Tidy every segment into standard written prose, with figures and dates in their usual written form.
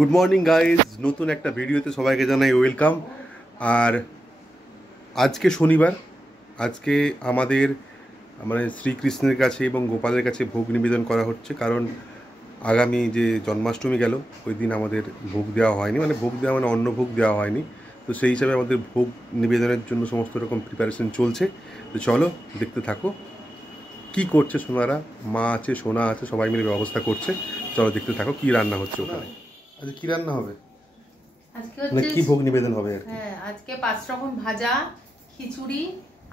Good morning guys, নতুন একটা ভিডিওতে সবাইকে জানাই ওয়েলকাম। আর আজকে শনিবার, আজকে আমাদের মানে শ্রীকৃষ্ণের কাছে এবং গোপালের কাছে ভোগ নিবেদন করা হচ্ছে। কারণ আগামী যে জন্মাষ্টমী গেল, ওই দিন আমাদের ভোগ দেওয়া হয়নি, মানে ভোগ দেওয়া মানে অন্ন ভোগ দেওয়া হয়নি। তো সেই হিসাবে আমাদের ভোগ নিবেদনের জন্য সমস্ত রকম প্রিপারেশন চলছে। তো চলো দেখতে থাকো কি করছে সোনারা, মা আছে, সোনা আছে, সবাই মিলে ব্যবস্থা করছে। চলো দেখতে থাকো কি রান্না হচ্ছে ওখানে। আচ্ছা, কি রান্না হবে আজকে? মানে কি ভোগ নিবেদন হবে? হ্যাঁ, আজকে 5 রকম ভাজা, খিচুড়ি,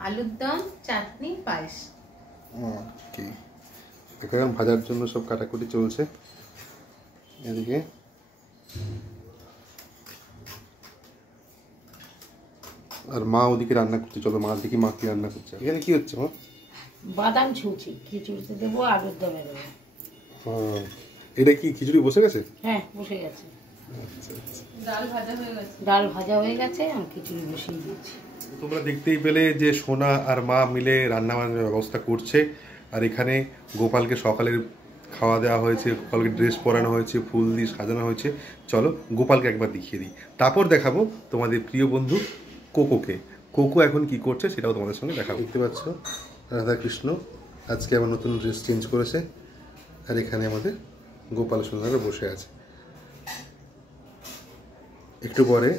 আলুর দম, চাটনি, পায়েস। ওকে, এখন ভাজার জন্য সব কাটাকুটি চলছে এদিকে। আর মা ওদিকে রান্না করছে। চলো মা দেখি মা কি রান্না করছে। এখানে কি হচ্ছে মা? বাদাম ছুঁচি খিচুড়িতে দেবো, আলুর দমে দেবো। এটা কি খিচুড়ি বসে গেছে? হ্যাঁ, বসে গেছে। আচ্ছা আচ্ছা, ডাল ভাজা হয়ে গেছে। ডাল ভাজা হয়ে গেছে, আমি খিচুড়ি বসিয়ে দিয়েছি। তোমরা দেখতেই পেলে যে সোনা আর মা মিলে রান্না বান্নার ব্যবস্থা করছে। আর এখানে গোপালকে সকালের খাওয়া দেওয়া হয়েছে, গোপালকে ড্রেস পরানো হয়েছে, ফুল দিয়ে সাজানো হয়েছে। চলো গোপালকে একবার দেখিয়ে দিই, তারপর দেখাবো তোমাদের প্রিয় বন্ধু কোকোকে। কোকো এখন কি করছে সেটাও তোমাদের সঙ্গে দেখাবো। দেখতে পাচ্ছ রাধাকৃষ্ণ আজকে আবার নতুন ড্রেস চেঞ্জ করেছে। আর এখানে আমাদের গোপাল সোনারা বসে আছে। একটু পরে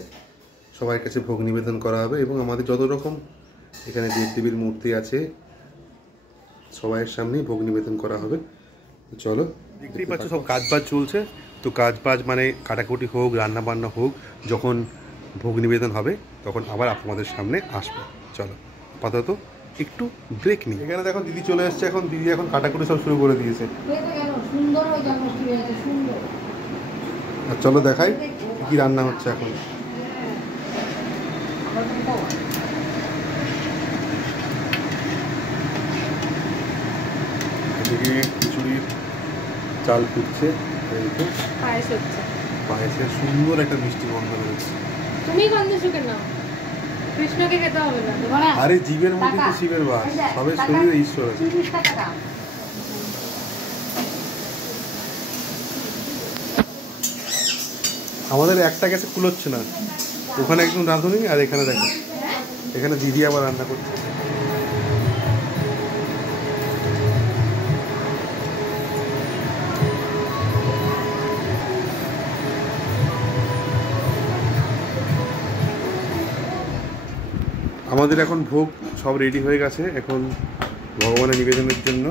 সবার কাছে ভোগ নিবেদন করা হবে এবং আমাদের যত রকম এখানে দেবদেবীর মূর্তি আছে সবাইয়ের সামনেই ভোগ নিবেদন করা হবে। চলো দেখতেই পাচ্ছ সব কাজবাজ চলছে। তো কাজবাজ মানে কাটাকুটি হোক, রান্না বান্না হোক, যখন ভোগ নিবেদন হবে তখন আবার আপনাদের সামনে আসবে। চলো আপাতত একটু ব্রেক নিই। এখানে দেখো দিদি চলে এসছে। এখন দিদি এখন কাটাকুটি সব শুরু করে দিয়েছে। আর চলো দেখাই কি রান্না হচ্ছে এখন। এদিকে খিচুড়ির চাল ফুটছে, পায়েস হচ্ছে। পায়েসের সুন্দর একটা মিষ্টি গন্ধ রয়েছে। তুমি গন্ধ শুকে নাও, কৃষ্ণকে খেতে হবে না। আরে জীবের মধ্যে তো শিবের বাস, সবে শরীরে ঈশ্বর আছে। আমাদের একটা গ্যাসে কুলোচ্ছে না, ওখানে একদম রাঁধুনি। আর এখানে দেখো, এখানে দিদি আবার রান্না করছে। আমাদের এখন ভোগ সব রেডি হয়ে গেছে। এখন ভগবানের নিবেদনের জন্য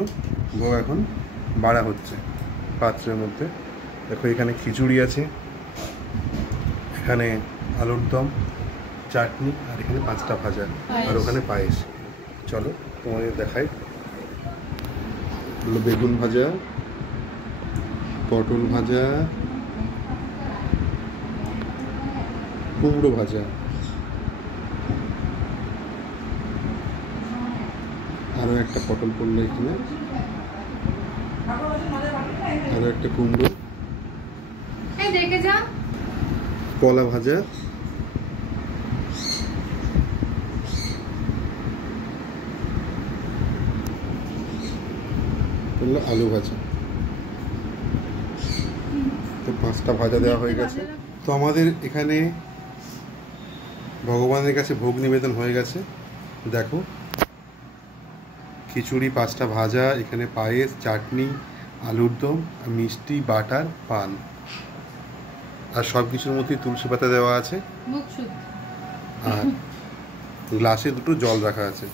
ভোগ এখন বাড়া হচ্ছে পাত্রের মধ্যে। দেখো এখানে খিচুড়ি আছে, এখানে আলুর দম, চাটনি, আর এখানে 5টা ভাজা, আর ওখানে পায়েস। চলো তোমাদের দেখাই। হলো বেগুন ভাজা, পটল ভাজা, কুমড়ো ভাজা, আরও একটা পটল পড়লো এখানে, আরও একটা কুমড়ো, দেখে যা, কলা ভাজা, আলু ভাজা। তো 5টা ভাজা দেওয়া হয়ে গেছে। তো আমাদের এখানে ভগবানের কাছে ভোগ নিবেদন হয়ে গেছে। দেখো খিচুড়ি, 5টা ভাজা, এখানে পায়েস, চাটনি, আলুর দম, মিষ্টি, বাটার, পান, আর সব কিছুর মধ্যে তুলসী পাতা দেওয়া আছে। আর গ্লাসে 2টো জল রাখা আছে।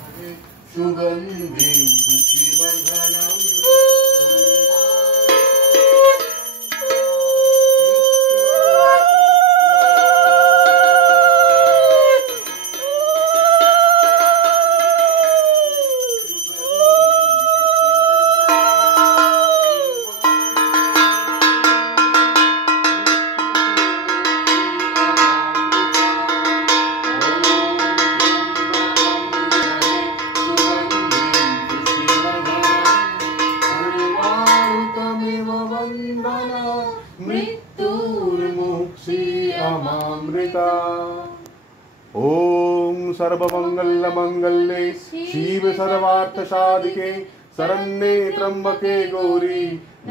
ओम सर्वमंगल मंगल्ये शिव सर्वार्थ साधिके शरण्ये त्र्यंबके गौरी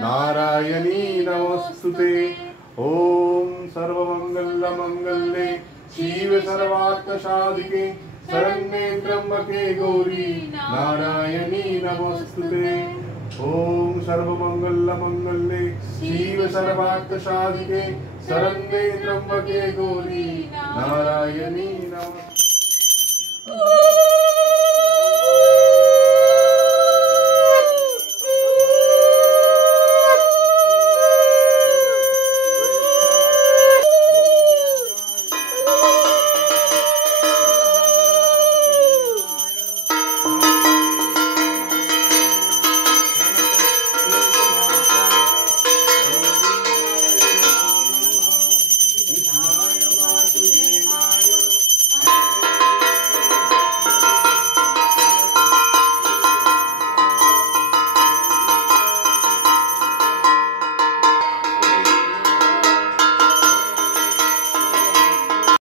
नारायणी नमोस्तुते। ओम सर्वमंगल मंगल्ये शिव सर्वार्थ साधिके शरण्ये त्र्यंबके गौरी नारायणी नमोस्तुते। ओम सर्वमंगल मंगल्ये शिव सर्वार्थ साधिके शरण्ये त्र्यंबके गौरी नारायणी नमोस्तुते।